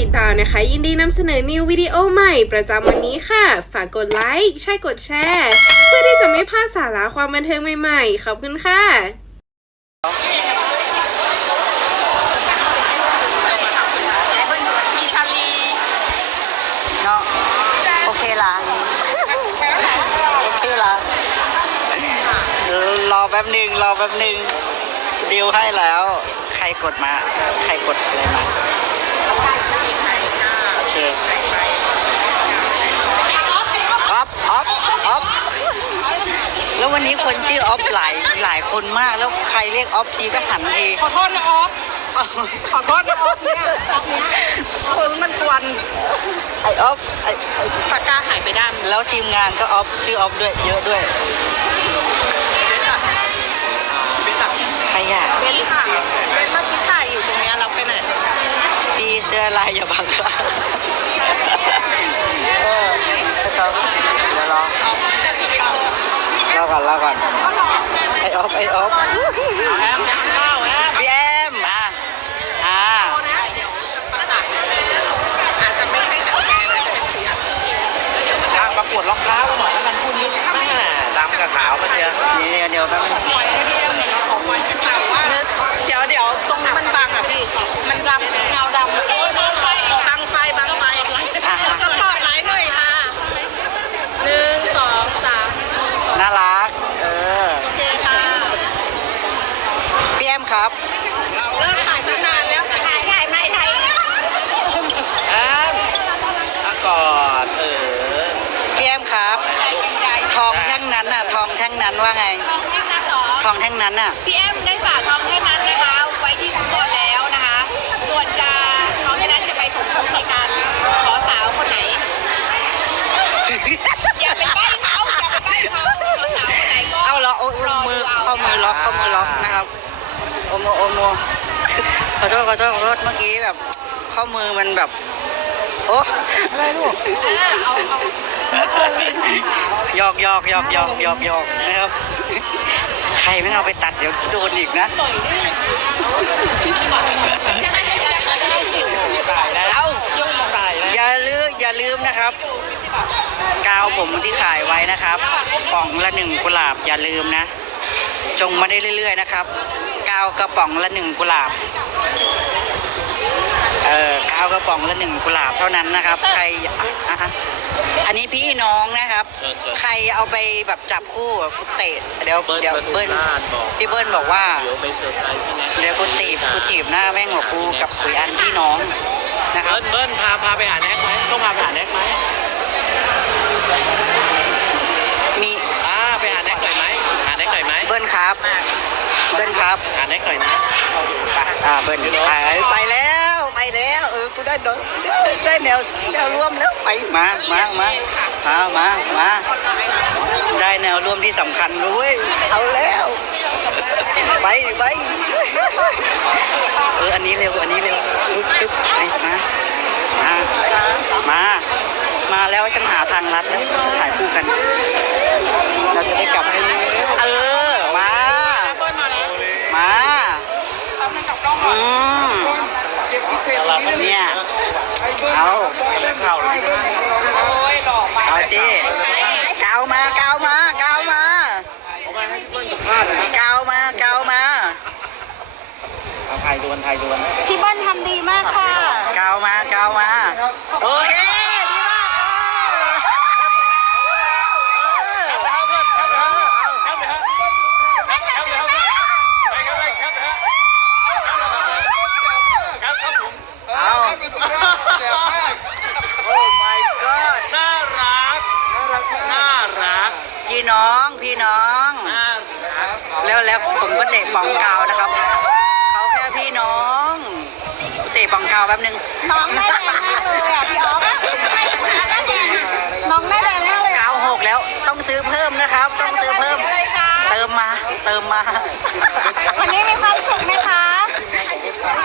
ติดตามนะคะ ยินดีนำเสนอนิววิดีโอใหม่ประจำวันนี้ค่ะ ฝากกดไลค์ใช่กดแชร์ เพื่อที่จะไม่พลาดสาระความบันเทิงใหม่ๆ ขอบคุณค่ะมีชาลีเนาะโอเคละโอเคละรอแป๊บหนึ่งรอแป๊บหนึ่งดิวให้แล้ว ใครกดมา ใครกดอะไรมาโอเคออฟออฟออฟ แล้ววันนี้คนชื่อออฟหลายหลายคนมากแล้วใครเรียกออฟทีก็หันทีขอโทษนะออฟขอโทษนะออฟเนี่ยออฟเนี่ยคนมันกวนไอออฟไอไอ้ปากกาหายไปด้านแล้วทีมงานก็ออฟชื่อออฟด้วยเยอะด้วยใครอะเบนค่ะเบนแล้วพี่ต่ายอยู่ตรงเนี้ยเราไปไหนพี่เสื้อลายอย่าบังคับเออนะครับเดี๋ยวรอรอ ก่อนรอก่อนไอออฟไอออฟพี่แอมอะอ่าอาจจะไม่ใช่แต่แกนะจะเป็นสีอะจ้างประกวดรองเท้ามาหน่อยแล้วกันคู่นี้แม่ดำกับขาวมาเชียร์เดี๋ยวเดี๋ยวแป๊บนึงปล่อยให้พี่เอ็มเนี่ยขอปล่อยขึ้นมาว่าเดี๋ยวเดี๋ยวตรงนี้มันบังอะพี่ มันดำเงาดำเอ้ยบังไฟบังไฟบังไฟสปอร์ตไลท์หน่อยค่ะหนึ่งสองสามหนึ่งสอง น่ารัก เออ โอเคค่ะ พี่แอมครับ เลิกถ่ายตั้งนานแล้ว ถ่ายถ่ายไม่ถ่าย แอมอากอดเออ พี่แอมครับ ทองแท่งนั้นน่ะ ทองแท่งนั้นว่าไง ทองแท่งนั้นเหร อทองแท่งนั้นน่ะ พี่แอมได้ฝากทองแท่งนั้นนะคะ ไว้ที่ทุกคนแล้วนะคะ ส่วนจะทองแท่งนั้นจะไปสมทบในการขอสาวคนไหน อย่าไปใกล้เขาอย่าไปใกล้เขาขอสาวคนไหนก็เอาเหรอโอ้ยมือข้อมือล็อกข้อมือล็อกนะครับ โอโมโอโมขอโทษขอโทษขอโทษเมื่อกี้แบบ ข้อมือมันแบบ โอ้อะไรลูกหยอกหยอกหยอกหยอกหยอกหยอกนะครับ ใครไม่เอาไปตัดเดี๋ยวโดนอีกนะตายแล้วเอายุ่งตายแล้วอย่าลืมอย่าลืมนะครับกาวผมที่ขายไว้นะครับกล่องละหนึ่งกุหลาบอย่าลืมนะจงมาได้เรื่อย ๆ นะครับกาวกระป๋องละหนึ่งกุหลาบ เออ กาวกระป๋องละหนึ่งกุหลาบเท่านั้นนะครับ ใครอะอะอะอันนี้พี่น้องนะครับ เชิญเชิญ ใครเอาไปแบบจับคู่กูเตะเดี๋ยวเบิ้ลเดี๋ยวปทุมเบิ้ลราชบอกพี่เบิ้ลบอกว่า เดี๋ยวไปเซอร์ไพรส์พี่แน็กเดี๋ยวกูตีบกูถีบหน้าแม่งของกูกับขุยอันพี่น้องนะครับเบิ้ลเบิ้ลพาพาไปหาแน็กไหมต้องพาไปหาแน็กไหมมีอ่าไปหาแน็กหน่อยไหมหาแน็กหน่อยไหมเบิ้ลครับ เบิ้ลครับหาแน็กหน่อยนะอ่าเบิ้ลไปไปแล้วไปแล้วเออ กูได้ดอกได้ได้แนวแนวร่วมแล้วไปมามามามามามาได้แนวร่วมที่สำคัญด้วยเอาแล้ว ไปไปเอออันนี้เร็วอันนี้เร็วปึ๊บปึ๊บไปมามามามาแล้วฉันหาทางลัดแล้วถ่ายคู่กัน เราจะได้กลับเออมาเบิ้ลมาแล้วมาอืมเนี่ยเอาโอ้ยหล่อไปเอาสิเกามาเกามาเกามาเกามาเกามาเอาไทยดวนไทยดวนพี่เบิ้ลทำดีมากค่ะ เกาวมาเกาวมา โอเค ดีมากเออเอา โอ้ my god น่ารักน่ารัก พี่น้องพี่น้อง น่ารัก แล้วแล้วผมก็เตะป่องกาวนะครับ เขาแค่พี่น้อง เตะป่องกาวแป๊บนึง น้องได้แรงมากเลยอะพี่ออฟน้องได้แรงมากเลยกาวหกแล้วต้องซื้อเพิ่มนะครับ ต้องซื้อเพิ่ม เติมมา เติมมา วันนี้มีความสุขไหมคะ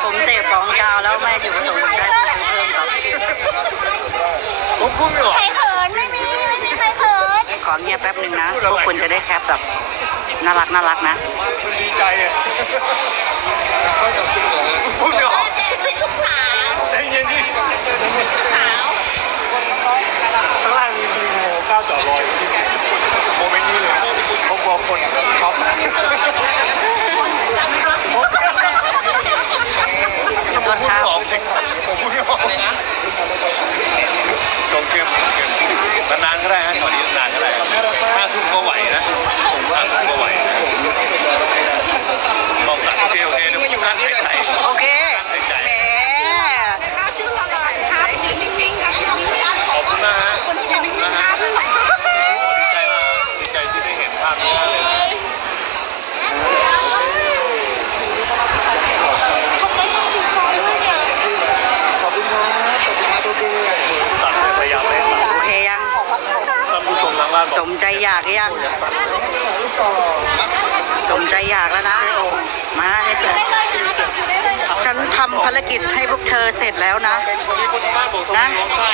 ผมเตะป่องกาวแล้วแม่อยู่ประสงค์ได้ซื้อเพิ่มครับผมพูดไม่หรอใครเขินไม่มีไม่มีใครเขินขอเงียบแป๊บนึงนะพวกคุณจะได้แคปแบบ น่ารักน่ารักนะดีใจอะพูดไม่ออกเจเป็นลูกสาว ใจเย็นดิสาว ข้างล่างมีโมก้าวจ่อลอยโมเมนต์นี้เลยผมกลัวคนช็อก ที่ได้เห็นภาพนี้เลยนะสั่นเลยพยายามไม่ให้สั่นโอเคยัง ท่านผู้ชมทางบ้านบสอกมใจอยากยังสมใจอยากแล้วนะ มาฉันทำภารกิจให้พวกเธอเสร็จแล้วนะ มีคนทางบ้านบอกต้องร้องไห้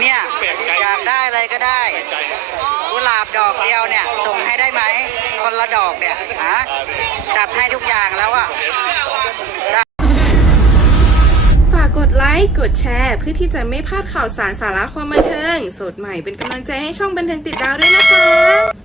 เนี่ยแปลกใจอยากได้อะไรก็ได้ใจกุหลาบดอกเดียวเนี่ย ส่งให้ได้ไหม คนละดอกเนี่ยฮะจัดให้ทุกอย่างแล้วอะฝากกดไลค์ กดแชร์ เพื่อที่จะไม่พลาดข่าวสารสาระความบันเทิง สดใหม่เป็นกำลังใจให้ช่องบันเทิงติดดาวด้วยนะคะ